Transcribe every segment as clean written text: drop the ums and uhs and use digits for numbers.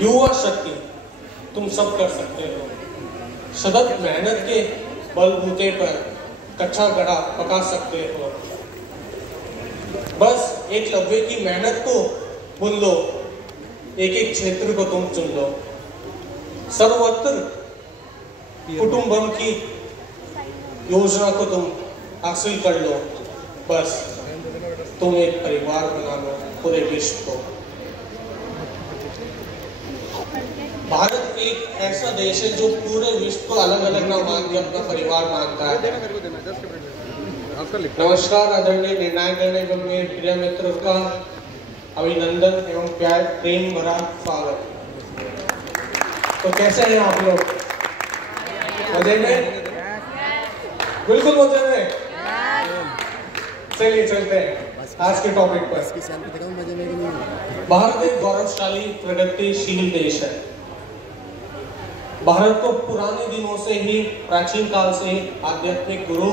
युवा शक्ति तुम सब कर सकते हो। सतत मेहनत के बलबूते पर कच्चा गड़ा पका सकते हो। बस एकलव्य की मेहनत को बुन लो, एक एक क्षेत्र को तुम चुन लो। सर्वत्र कुटुंबम की योजना को तुम हासिल कर लो। बस तुम एक परिवार बना लो पूरे विश्व को। भारत एक ऐसा देश है जो पूरे विश्व को अलग अलग नाम मान के अपना परिवार मानता है। नमस्कार आदरणीय निर्णायक गण एवं मेरे प्रिय मित्रों का अभिनंदन एवं प्यार प्रेम भरा स्वागत। तो कैसे हैं आप लोग? मजे में? बिल्कुल मजे में। चलिए चलते हैं आज के टॉपिक पर। भारत एक गौरवशाली प्रगतिशील देश है। भारत को पुराने दिनों से ही, प्राचीन काल से ही आध्यात्मिक गुरु,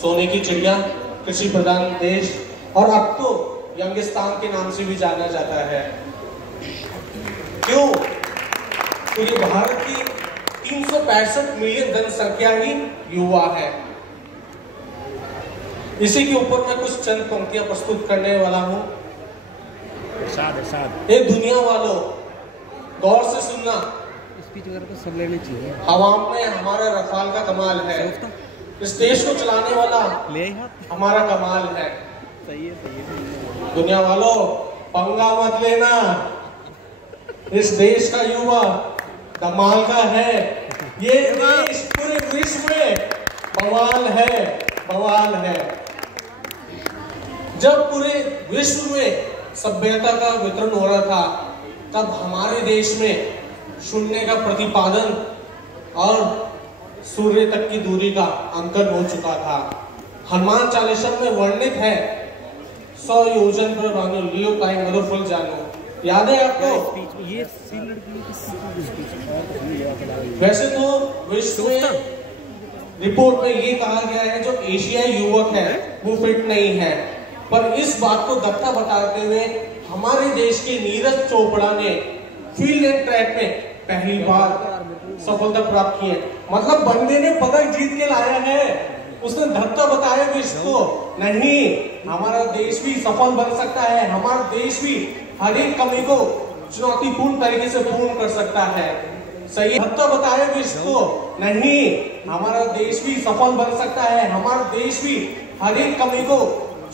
सोने की चिड़िया, कृषि प्रधान देश और अब तो यंगिस्तान के नाम से भी जाना जाता है। क्यों? क्योंकि भारत की 365 मिलियन जनसंख्या ही युवा है। इसी के ऊपर मैं कुछ चंद पंक्तियां प्रस्तुत करने वाला हूं। ये दुनिया वालों, गौर से सुनना। तो सब लेनी चाहिए। हवाम में हमारा रफाल का कमाल है। इस देश को चलाने वाला हमारा कमाल है। सही है। दुनिया वालों, पंगा मत लेना। इस देश का युवा कमाल का है। ये देश पूरे विश्व में बवाल है, बवाल है। जब पूरे विश्व में सभ्यता का वितरण हो रहा था, तब हमारे देश में शून्य का प्रतिपादन और सूर्य तक की दूरी का अंकन हो चुका था। हनुमान चालीसा में वर्णित है 100 योजन पर भानु लियो पाए मधुफल जानो। याद है आपको? वैसे तो विश्व में रिपोर्ट में ये कहा गया है जो एशियाई युवक है वो फिट नहीं है, पर इस बात को दत्ता बताते हुए हमारे देश के नीरज चोपड़ा ने फील्ड एंड ट्रैक में पहली बार सफलता प्राप्त की है। मतलब बंदे ने पदक जीत के लाया है। उसने धक्का बताया विश्व को, नहीं हमारा देश भी सफल बन सकता है। हमारा देश भी हर एक कमी को चुनौतीपूर्ण तरीके से पूर्ण कर सकता है। सही धक्का बताया विश्व को, नहीं हमारा देश भी सफल बन सकता है। हमारा देश भी हर एक कमी को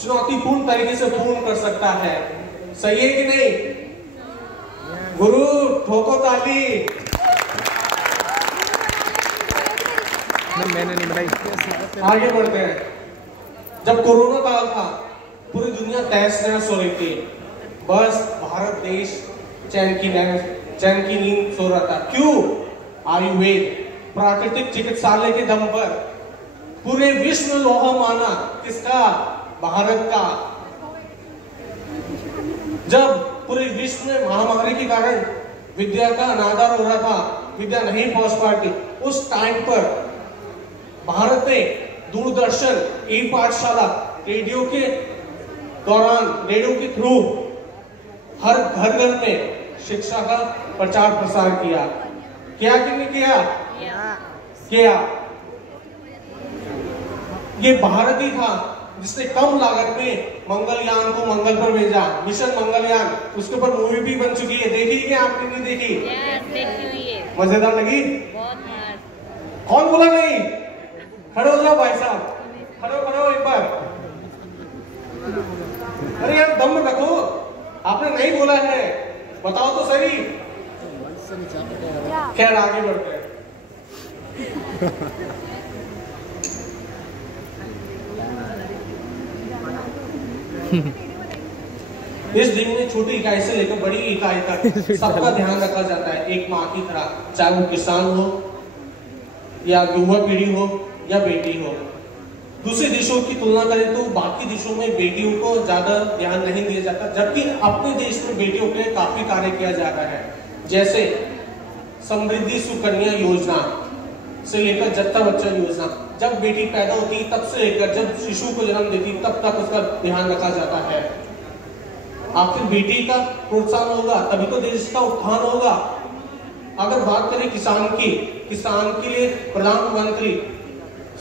चुनौतीपूर्ण तरीके से पूर्ण कर सकता है। सही है कि नहीं? गुरु ठोको ताली। मैंने नहीं बनाई। आगे बढ़ते हैं। जब कोरोना काल था, पूरी दुनिया तहस नहस हो रही थी। बस भारत देश चैन की नींद सो रहा था। क्यों? आयुर्वेद प्राकृतिक चिकित्सालय के दम पर पूरे विश्व में लोहा माना किसका? भारत का। जब पूरे विश्व में महामारी के कारण विद्या का अनादर हो रहा था, विद्या नहीं पहुंच पाती, उस टाइम पर भारत ने दूरदर्शन, ई पाठशाला, रेडियो के दौरान, रेडियो के थ्रू हर घर घर में शिक्षा का प्रचार प्रसार किया। क्या कि नहीं किया? किया। ये भारत ही था जिसने कम लागत में मंगलयान को मंगल पर भेजा। मिशन मंगलयान, उसके ऊपर मूवी भी बन चुकी है। देखी क्या आपने? नहीं देखी? देखी हुई है। मजेदार लगी? बहुत मस्त। कौन बोला नहीं? खड़े हो जाओ भाई साहब, खड़े हो एक बार। अरे यार दम रखो, आपने नहीं बोला है, बताओ तो सही। खैर आगे बढ़ते हैं। इस दिन में छोटी इकाई से लेकर बड़ी इकाई तक सबका ध्यान रखा जाता है, एक माँ की तरह। चाहे वो किसान हो या युवा पीढ़ी हो या बेटी हो। दूसरे देशों की तुलना करें तो बाकी देशों में बेटियों को ज्यादा ध्यान नहीं दिया जाता, जबकि अपने देश में बेटियों के लिए काफी कार्य किया जा रहा है। जैसे समृद्धि सुकन्या योजना से लेकर जत्था बच्चा योजना। जब बेटी पैदा होती तब से लेकर जब शिशु को जन्म देती तब तक उसका ध्यान रखा जाता है। आखिर बेटी का प्रोत्साहन होगा तभी तो देश का उत्थान होगा। अगर बात करें किसान की, किसान के लिए प्रधानमंत्री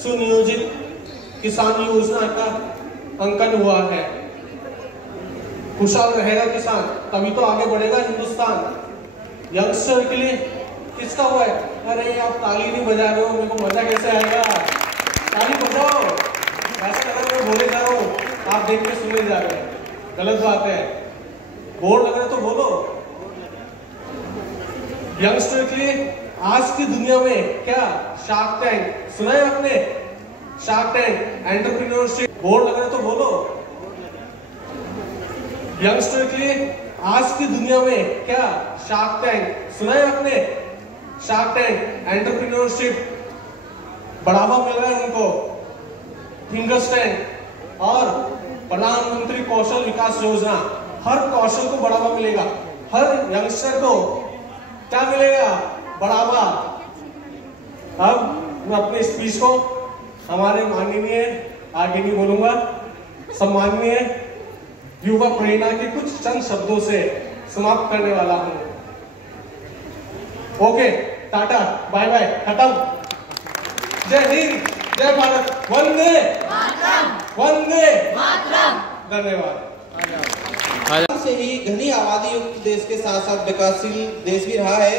सुनियोजित किसान योजना का अंकन हुआ है। खुशहाल रहेगा किसान तभी तो आगे बढ़ेगा हिंदुस्तान। यंगस्टर के लिए किसका हुआ है? अरे आप ताली नहीं बजा रहे हो, मेरे को मजा कैसे आएगा? ताली बजाओ। ऐसा लग रहा है मैं बोले जा रहा हूँ, आप देख के सुने जा रहे हैं, गलत बात है। बोर्ड लग रहे तो बोलो। यंगस्टर के लिए आज की दुनिया में क्या शार्क टैंक सुना है आपने? शार्क टैंक, एंटरप्रेन्योरशिप, बोर्ड लग रहे तो बोलो। यंगस्टर के लिए आज की दुनिया में क्या शार्क टैंक सुना है आपने? शार्क टैंक, एंटरप्रेन्योरशिप, बढ़ावा मिल रहा है उनको। फिंगर टैंक और प्रधानमंत्री कौशल विकास योजना, हर कौशल को बढ़ावा मिलेगा, हर यंगस्टर को क्या मिलेगा? बढ़ावा। अब मैं अपने स्पीच को हमारे माननीय, आगे नहीं बोलूंगा, सम्माननीय युवा प्रेरणा के कुछ चंद शब्दों से समाप्त करने वाला हूं। ओके, टाटा, बाय बाय, खत्म। जय हिंद, जय भारत, वंदे वंदे धन्यवाद। से ही घनी आबादी युक्त देश के साथ साथ विकासशील देश भी रहा है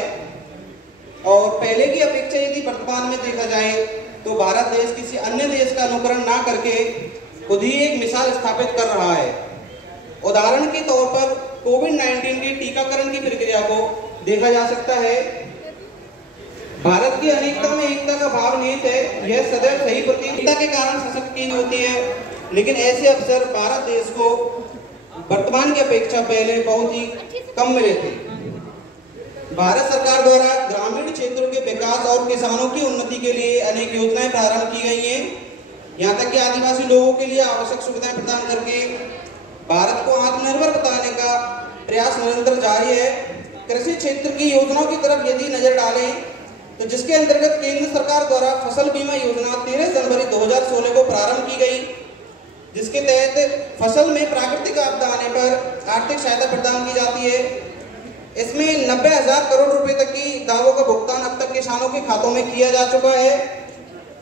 और पहले की अपेक्षा यदि वर्तमान में देखा जाए तो भारत देश किसी अन्य देश का अनुकरण ना करके खुद ही एक मिसाल स्थापित कर रहा है। उदाहरण के तौर पर कोविड-19 के टीकाकरण की प्रक्रिया को देखा जा सकता है। भारत की अनेकता में एकता का भाव निहित है, यह सदैव सही प्रतीकता के कारण सशक्त की होती है, लेकिन ऐसे अवसर भारत देश को वर्तमान की अपेक्षा पहले बहुत ही कम मिले थे। भारत सरकार द्वारा ग्रामीण क्षेत्रों के विकास और किसानों की उन्नति के लिए अनेक योजनाएं प्रारंभ की गई हैं। यहाँ तक कि आदिवासी लोगों के लिए आवश्यक सुविधाएं प्रदान करके भारत को आत्मनिर्भर बनाने का प्रयास निरंतर जारी है। कृषि क्षेत्र की योजनाओं की तरफ यदि नजर डालें तो जिसके अंतर्गत केंद्र सरकार द्वारा फसल बीमा योजना 13 जनवरी 2016 को प्रारंभ की गई, जिसके तहत फसल में प्राकृतिक आपदा आने पर आर्थिक सहायता प्रदान की जाती है। इसमें 90,000 करोड़ रुपए तक की दावों का भुगतान अब तक किसानों के खातों में किया जा चुका है।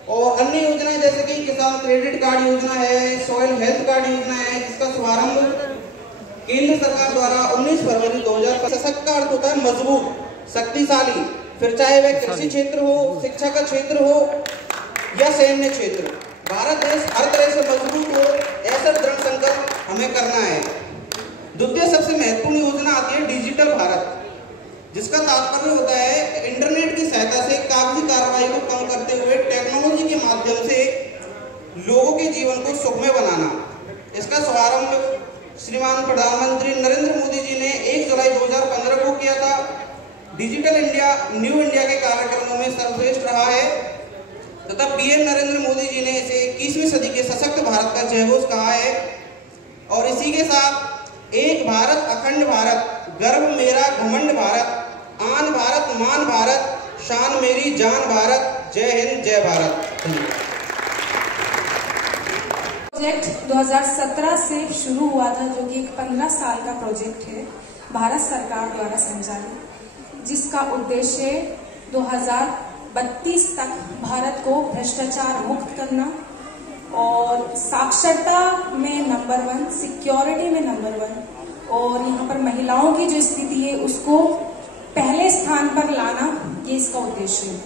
और अन्य योजनाएं जैसे कि किसान क्रेडिट कार्ड योजना है, सॉइल हेल्थ कार्ड योजना है, जिसका शुभारंभ केंद्र सरकार द्वारा 19 फरवरी 2000। सशक्त का अर्थ होता है मजबूत, शक्तिशाली, फिर चाहे वह कृषि क्षेत्र हो, शिक्षा का क्षेत्र हो या सैन्य क्षेत्र। भारत देश हर तरह से मजबूत हो, ऐसा दृढ़ संकल्प हमें करना है। द्वितीय सबसे महत्वपूर्ण योजना आती है डिजिटल भारत, जिसका तात्पर्य होता है इंटरनेट की सहायता से कागजी कार्रवाई को कम करते हुए टेक्नोलॉजी के माध्यम से लोगों के जीवन को सुखमय बनाना। इसका शुभारंभ श्रीमान प्रधानमंत्री नरेंद्र मोदी जी ने 1 जुलाई 2015 को किया था। डिजिटल इंडिया न्यू इंडिया के कार्यक्रमों में सर्वश्रेष्ठ रहा है तथा पीएम नरेंद्र मोदी जी ने इसे 21वीं सदी के सशक्त भारत का जयघोष कहा है। और इसी के साथ एक भारत अखंड भारत, गर्व मेरा घमंड भारत, आन भारत मान भारत, शान मेरी जान भारत। जय हिंद, जय भारत। प्रोजेक्ट 2017 से शुरू हुआ था, जो कि एक 15 साल का प्रोजेक्ट है भारत सरकार द्वारा संचालित, जिसका उद्देश्य 2032 तक भारत को भ्रष्टाचार मुक्त करना और साक्षरता में नंबर 1, सिक्योरिटी में नंबर 1 और यहाँ पर महिलाओं की जो स्थिति है उसको पहले स्थान पर लाना, ये इसका उद्देश्य है।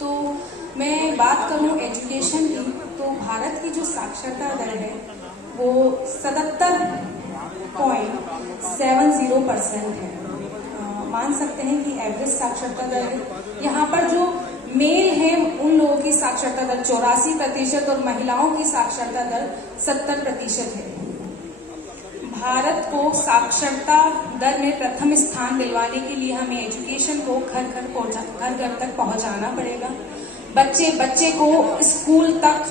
तो मैं बात करूँ एजुकेशन की, तो भारत की जो साक्षरता दर है वो 77.70% है। मान सकते हैं कि एवरेज साक्षरता दर है। यहाँ पर जो मेल है उन लोगों की साक्षरता दर 84% और महिलाओं की साक्षरता दर 70% है। भारत को साक्षरता दर में प्रथम स्थान दिलवाने के लिए हमें एजुकेशन को घर घर तक पहुंचाना पड़ेगा। बच्चे बच्चे को स्कूल तक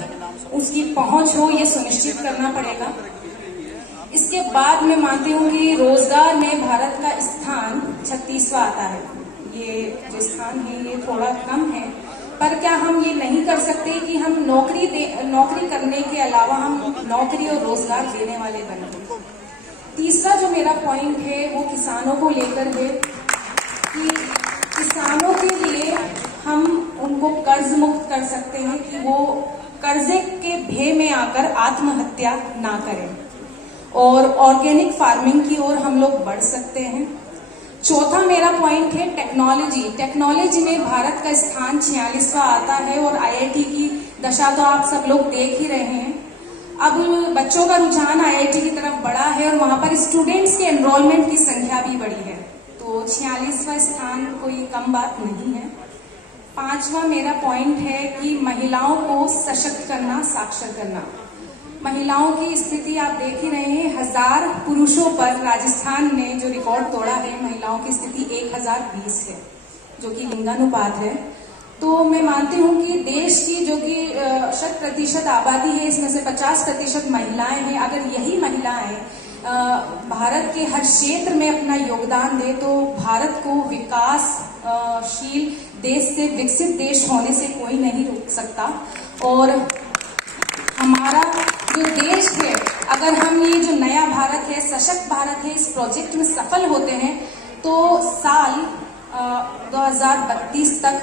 उसकी पहुंच हो, ये सुनिश्चित करना पड़ेगा। इसके बाद मैं मानती हूँ कि रोजगार में भारत का स्थान 36वां आता है। ये जो स्थान है ये थोड़ा कम है, पर क्या हम ये नहीं कर सकते कि हम नौकरी करने के अलावा हम नौकरी और रोजगार देने वाले बने। तीसरा जो मेरा पॉइंट है वो किसानों को लेकर है कि किसानों के लिए हम उनको कर्ज मुक्त कर सकते हैं कि वो कर्जे के भय में आकर आत्महत्या ना करें, और ऑर्गेनिक फार्मिंग की ओर हम लोग बढ़ सकते हैं। चौथा मेरा पॉइंट है टेक्नोलॉजी। टेक्नोलॉजी में भारत का स्थान 46वां आता है और आईआईटी की दशा तो आप सब लोग देख ही रहे हैं। अब बच्चों का रुझान आईआईटी की तरफ बढ़ा है और वहां पर स्टूडेंट्स के एनरोलमेंट की संख्या भी बढ़ी है, तो 46वां स्थान कोई कम बात नहीं है। पांचवा मेरा पॉइंट है कि महिलाओं को सशक्त करना, साक्षर करना। महिलाओं की स्थिति आप देख ही रहे हैं, 1000 पुरुषों पर राजस्थान ने जो रिकॉर्ड तोड़ा है, महिलाओं की स्थिति 1020 है, जो कि लिंगानुपात है। तो मैं मानती हूं कि देश की जो कि 100% आबादी है, इसमें से 50% महिलाएं हैं। अगर यही महिलाएं भारत के हर क्षेत्र में अपना योगदान दे तो भारत को विकासशील देश से विकसित देश होने से कोई नहीं रोक सकता। और हमारा जो देश है, अगर हम ये जो नया भारत है, सशक्त भारत है, इस प्रोजेक्ट में सफल होते हैं तो साल 2032 तक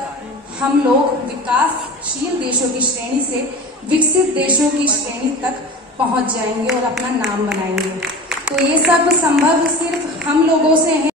हम लोग विकासशील देशों की श्रेणी से विकसित देशों की श्रेणी तक पहुंच जाएंगे और अपना नाम बनाएंगे। तो ये सब संभव सिर्फ हम लोगों से है।